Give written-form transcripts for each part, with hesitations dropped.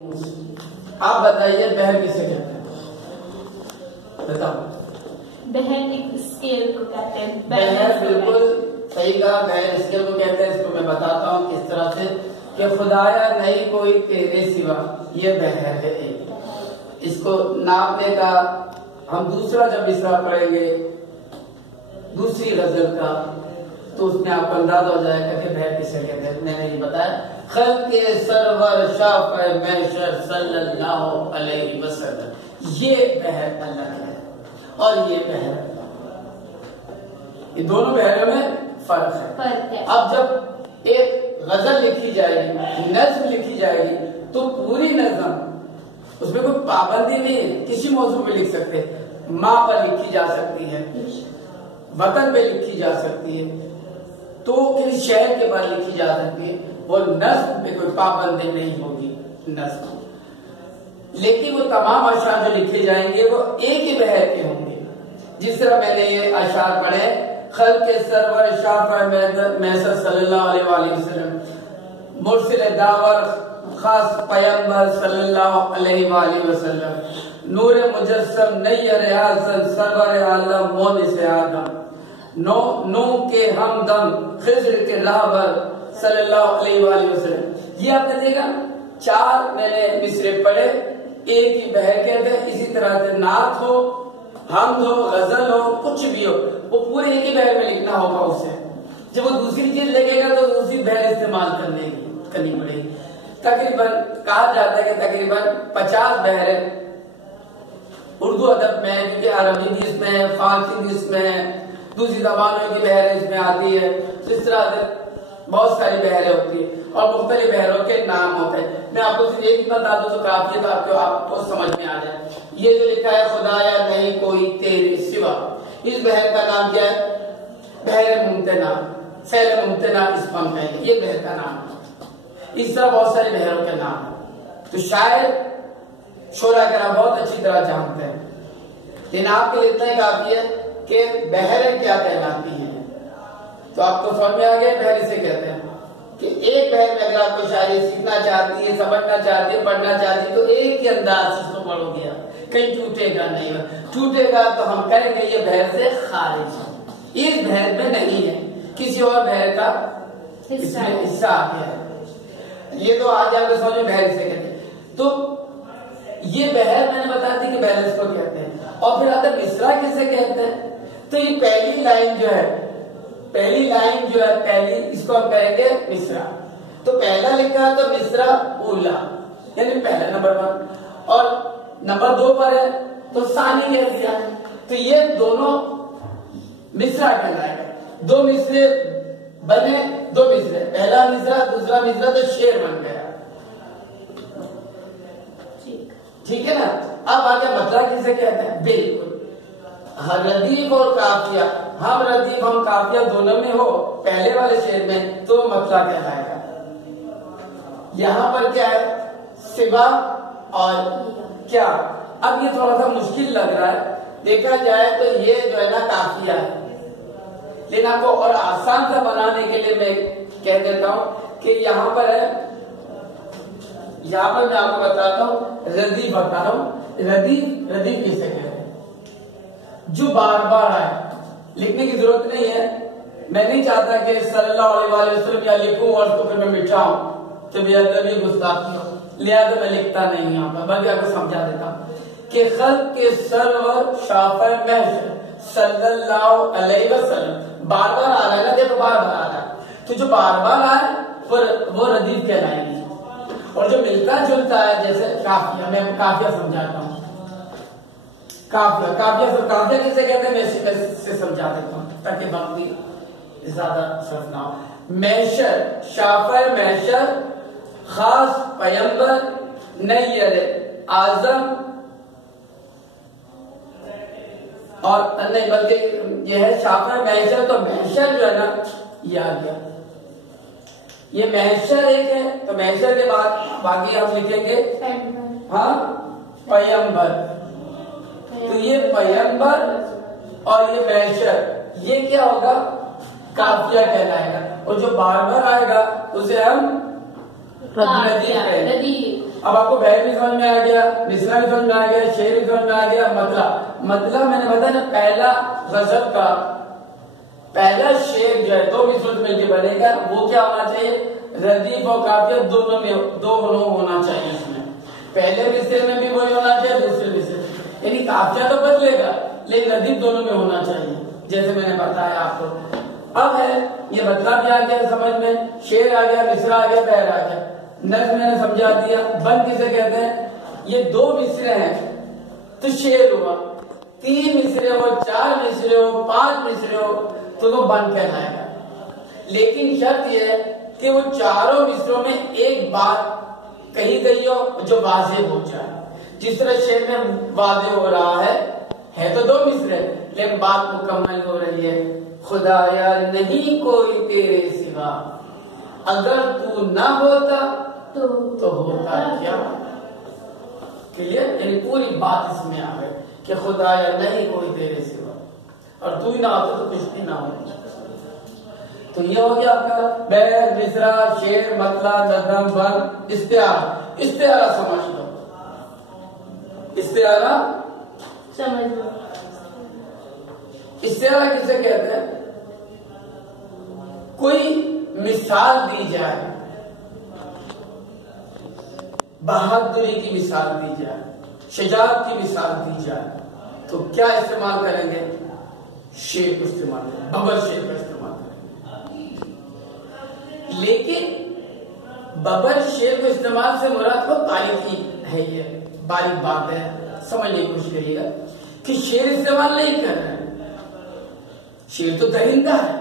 आप बताइए बहर किसे कहते हैं? बताओ। बहर एक स्केल को कहते हैं। बहर बिल्कुल सही कहा, बहर स्केल को कहते हैं। इसको मैं बताता हूँ किस तरह से कि खुदाया नहीं कोई तेरे सिवा, ये बहर है एक। इसको नापने का हम दूसरा जब मिसरा पढ़ेंगे दूसरी गजल का, तो उसमें आपको अंदाजा हो जाएगा कि बहर किसे कहते हैं। मैंने ये बताया, खल्क़े सरवर शाफ़े महशर सल्लल्लाहु अलैहि वसल्लम, ये बहर अल्लाह है और ये बहर, ये दोनों बहरों में फर्क है। अब जब एक गजल लिखी जाएगी, नज्म लिखी जाएगी, तो पूरी नज्म उसमें कोई पाबंदी नहीं है, किसी मौजू पे लिख सकते हैं। माँ पर लिखी जा सकती है, वतन पे लिखी जा सकती है, तो किसी शहर के बाद लिखी जा सकती है। वो नज्म पे कोई पाबंदी नहीं होगी नज्म, लेकिन वो तमाम अशार जो लिखे जाएंगे वो एक ही बहर के होंगे। जिस तरह मैंने ये अशार पढ़े, खल्क़े सरवर शाफ़े महशर सल्लल्लाहु अलैहि वसल्लम, मुरसिल दावर खास पैगंबर सल्लल्लाहु अलैहि वसल्लम, नूर मुजस्सम नय्यर हासन सरवर आलम मोनिस आदम, नो के हमदम खिज़्र के राहबर सल्लल्लाहु अलैहि वसल्लम। ये आपने देखा, चार मैंने मिसरे पढ़े, एक ही बहर कहते हैं। इसी तरह से नात हो, हमद हो, गजल हो, कुछ भी हो, वो पूरे एक ही बहर में लिखना होगा उसे। जब वो दूसरी चीज लिखेगा तो दूसरी बहर इस्तेमाल करनी पड़ेगी। तकरीबन कहा जाता है कि तकरीबन 50 बहरें उर्दू अदब में, क्योंकि अरबी भी इसमें है, फारसी भी इसमें है, दूसरी जबानों की बहरें इसमें आती है। इस तरह से बहुत सारी बहरें होती है और मुख्तलिफ बहरों के नाम होते हैं। मैं आपको सिर्फ एक बता दूं तो काफी है, तो आपको समझ में आ जाए। ये जो लिखा है खुदाया नहीं कोई तेरे सिवा, इस बहर का नाम क्या है? बहर मुमतना, फैल मुमतना इसम है, ये बहर का नाम है। इस तरह बहुत सारी बहरों के नाम है, तो शायद शोरा करा बहुत अच्छी तरह जानते हैं, लेकिन आपके लिए इतना ही काफी है कि बहरें क्या कहलाती हैं। तो आपको समझ में आ गया बहर इसे कहते हैं कि एक बहर में अगर आपको शायरी सीखना चाहती है, समझना चाहती है, पढ़ना चाहती है, तो एक ही अंदाज से इसको पढ़ोगे आप, कहीं टूटेगा नहीं। टूटेगा तो हम कहेंगे ये बहर से खारिज है, इस बहर में नहीं है, किसी और बहर का हिस्सा आ गया है। ये तो आज आपको समझ में बहर इसे कहते हैं। तो ये बहर मैंने बता दी कि बहर इसको कहते हैं। और फिर आता मिसरा किसे कहते हैं? तो ये पहली लाइन जो है, पहली इसको हम कहेंगे मिसरा। तो पहला लिखा है तो मिसरा उला, यानी पहला नंबर 1, और नंबर 2 पर है तो सानी कह दिया। तो ये दोनों मिसरा कहलाएगा। 2 मिसरे बने, 2 मिसरे, पहला मिसरा दूसरा मिसरा, तो शेर बन गया। ठीक है ना। अब आगे मतलब किसे कहते हैं? बिल्कुल रदीफ और काफिया, हम रदीफ हम काफिया दोनों में हो पहले वाले शेर में, तो मतलब कहलाएगा। यहाँ पर क्या है? सिवा और क्या। अब ये थोड़ा सा मुश्किल लग रहा है, देखा जाए तो ये जो है ना काफिया है, लेकिन आपको और आसान सा बनाने के लिए मैं कह देता हूं कि यहाँ पर है, यहाँ पर मैं आपको बताता हूँ, रदीफ बता रहा हूँ। रदीफ किसे कहते हैं? जो बार बार आए, लिखने की जरूरत नहीं है। मैं नहीं चाहता कि सल्लल्लाहु अलैहि वसल्लम या लिखूं और उसको फिर मैं मिटाऊं, तो बेअदबी गुस्ताखी हो, लिहाजा मैं लिखता नहीं यहाँ पर, बल्कि आपको समझा देता हूँ कि खल्क़े सरवर शाफ़े महशर सल्लल्लाहु अलैहि वसल्लम बार बार आ रहा है ना, देखो बार बार आ रहा है, तो जो बार बार आए वो रदीफ कहलाएगी। और जो मिलता जुलता है, जैसे काफिया, मैं काफिया समझाता हूँ। काफिया किसे कहते हैं मैं से समझा देता हूँ ताकि वक्त ज्यादा सर्फ ना हो। महशर, शाफ़े महशर, खास पैगंबर नय्यर आजम, और नहीं बल्कि यह है शाफ़े महशर, तो महशर जो है ना ये आ गया। ये महशर एक है, तो महशर के बाद बाकी हम लिखेंगे हाँ पैगंबर, तो ये पैगंबर और ये महशर, ये क्या होगा? काफिया कहलाएगा। और जो बार बार आएगा उसे हम रदीफ कहेंगे। अब आपको बैर भी समझ में आ गया, मिसरा भी समझ में आ गया, शेर भी समझ में आ गया, मतला मैंने बताया ना, पहला गजल का पहला शेर जो है दो मिसरों से मिलकर बनेगा, वो क्या होना चाहिए, रदीफ और काफिया दोनों में दो होना चाहिए। उसमें पहले मिसरे में भी वही होना चाहिए, दूसरे मिसरे यानी काफिया तो बदलेगा लेकिन रदीफ दोनों में होना चाहिए, जैसे मैंने बताया आपको। अब है ये मतला भी आ गया समझ में, शेर आ गया, मिसरा आ गया, बैर आ गया, नज्म मैंने समझा दिया। बन किसे कहते हैं, ये दो मिसरे हैं तो शेर हुआ, 3 मिसरे हो, 4 मिसरे हो, 5 मिसरे हो तो बन कहलाएगा। लेकिन शर्त यह है कि वो चारों मिसरों में एक बात कही गई हो जो वाज़ेह हो जाए। जिस तरह शेर में वाज़ेह हो रहा है तो 2 मिसरे लेकिन बात मुकम्मल हो रही है, खुदाया नहीं कोई तेरे सिवा, अगर तू ना होता तो होता क्या। क्लियर, यानी पूरी बात इसमें आ गई कि खुदाया नहीं कोई तेरे सिवा, और तू ही ना होता तो कुछ भी ना होता। तो ये हो गया आपका बैर, मिसरा, शेर, मतला, नज़म, बन, इस्तिआरा। इस्तिआरा समझ लो, इस्तिआरा समझ लो। इस्तिआरा किसे कहते हैं, कोई मिसाल दी जाए, बहादुरी की मिसाल दी जाए, शजाअत की मिसाल दी जाए, तो क्या इस्तेमाल करेंगे, शेर को इस्तेमाल करेंगे, बबर शेर का इस्तेमाल करेंगे। लेकिन बबर शेर को इस्तेमाल से मुराद को बारीकी है, ये बारीक बात है, समझने की कोशिश करिएगा कि शेर इस्तेमाल नहीं कर रहे हैं, शेर तो दरिंदा है,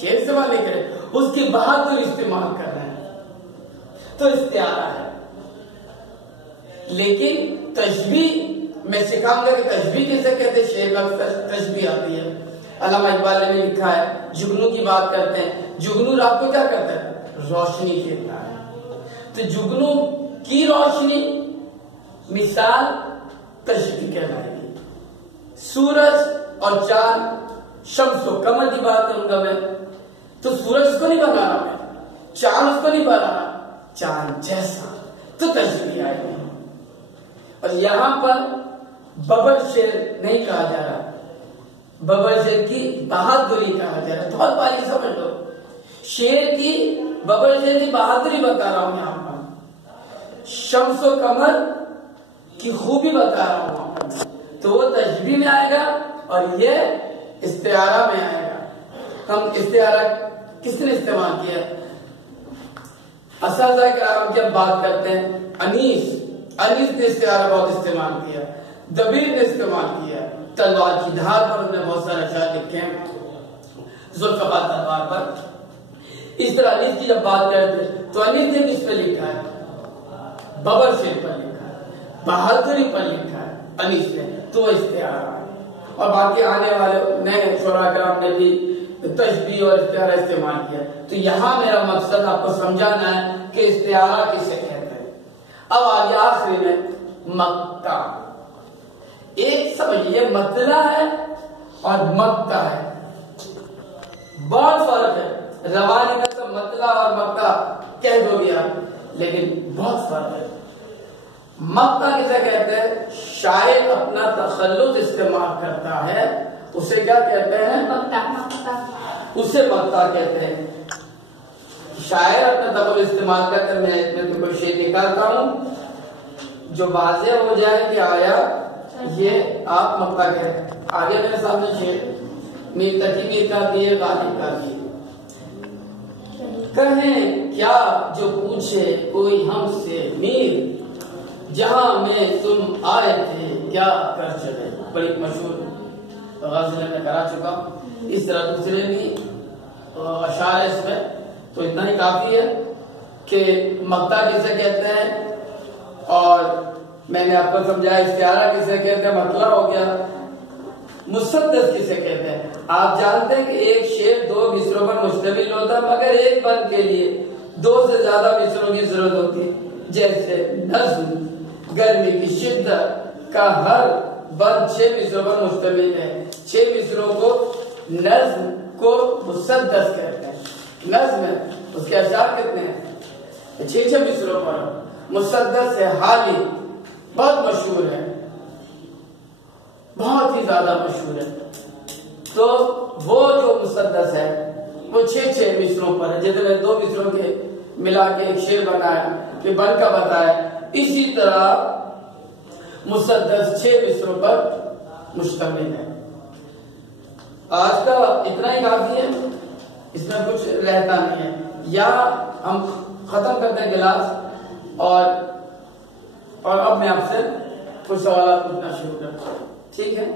शेर इस्तेमाल नहीं कर रहे, उसकी बहादुरी इस्तेमाल कर रहे हैं, तो इस्तिआरा है। लेकिन तशबीह मैं सिखाऊंगा कि तशबीह किसे कहते हैं, शेर का तशबीह आती है। अल्लामा इकबाल ने लिखा है, जुगनू की बात करते हैं, जुगनू रात को क्या करता है, रोशनी देता है, तो जुगनू की रोशनी मिसाल तशबीह कहलाएगी। सूरज और चांद, शम्स और कमर की बात करूंगा मैं, तो सूरज उसको नहीं बना रहा मैं, चांद उसको नहीं बना रहा, चांद जैसा, तो तशबीह आएगी। और यहां पर बबर शेर नहीं कहा जा रहा, बबर शेर की बहादुरी कहा जा रहा है। बहुत बारी समझ लो, शेर की, बबर शेर की बहादुरी बता रहा हूं यहां पर, शम्सो कमर की खूबी बता रहा हूं वहां पर, तो वो तशबीह में आएगा और ये इस्तिआरा में आएगा। हम इस्तिआरा किसने इस्तेमाल किया, असातिज़ा किराम जब बात करते हैं, अनीस ने इस्तिआरा बहुत इस्तेमाल किया, दबीर ने इस्तेमाल किया, तलवार की धार पर उन्होंने बहुत सारे अशार लिखे हैं, ज़ुल्फ़कार तलवार पर। इस तरह अनीस की जब बात करते हैं तो अनीस ने किस पे लिखा है, बबर शेर पर लिखा है, बहादुरी पर लिखा है अनीस ने, तो इस्तिआरा है। और बाकी आने वाले नए शुरा किराम ने भी तशबीह और इस्तिआरा इस्तेमाल किया। तो यहाँ मेरा मकसद आपको समझाना है कि इस्तिआरा किसे कहते हैं। अब आगे आखिरी में मक्ता, एक समझिए मतला है और मक्ता है, बहुत फर्क है। रवानी का तो मतला और मक्ता कह दोगे आप, लेकिन बहुत फर्क है। मक्ता किसे कहते हैं, शायर अपना तखल्लुस इस्तेमाल करता है, उसे क्या कहते हैं, मक्ता। उसे मक्ता कहते हैं। शायर अपना तखल्लुस इस्तेमाल करते हैं। मैं तुमको शेर निकालता हूं जो वाज़ेह हो जाए कि आया ये आप मक्ता कहते हैं। आगे मेरे सामने शेर, मीर तकी मीर का दिए गालिब का दिए, कहें क्या जो पूछे कोई हमसे मीर, जहां में तुम आए थे क्या कर चले। बड़ी मशहूर गज़ल में करा चुका हूं। इस तरह दूसरे भी अशार इसमें, तो इतना ही काफी है कि मक्ता किसे कहते हैं और मैंने आपको समझाया इस्तिआरा किसे कहते हैं, मतलब हो गया। मुसद्दस किसे कहते हैं, आप जानते हैं कि एक शेर 2 मिसरों पर मुश्तमिल होता है, मगर एक बंद के लिए 2 से ज्यादा मिसरों की जरूरत होती है। जैसे नज़्म गर्मी की शिद्दत का हर बंद 6 मिसरों पर मुश्तमिल है। 6 मिसरों को नज़्म को मुसद्दस कहते हैं। नज़्म है, उसके अशार कितने हैं, 6 मिसरों पर। मुसद्दस हाली बहुत मशहूर है, बहुत ही ज्यादा मशहूर है। तो वो जो मुसद्दस है वो 6 मिसरों पर है। जैसे मैंने 2 मिसरों के मिला के एक शेर बनाया कि बन का बताया, इसी तरह मुसद्दस 6 मिसरों पर मुश्तमिल है। आज का इतना ही काफी है, इसमें कुछ रहता नहीं है। या हम खत्म करते हैं क्लास और अब मैं आपसे कुछ सवाल पूछना शुरू करता हूँ, ठीक है?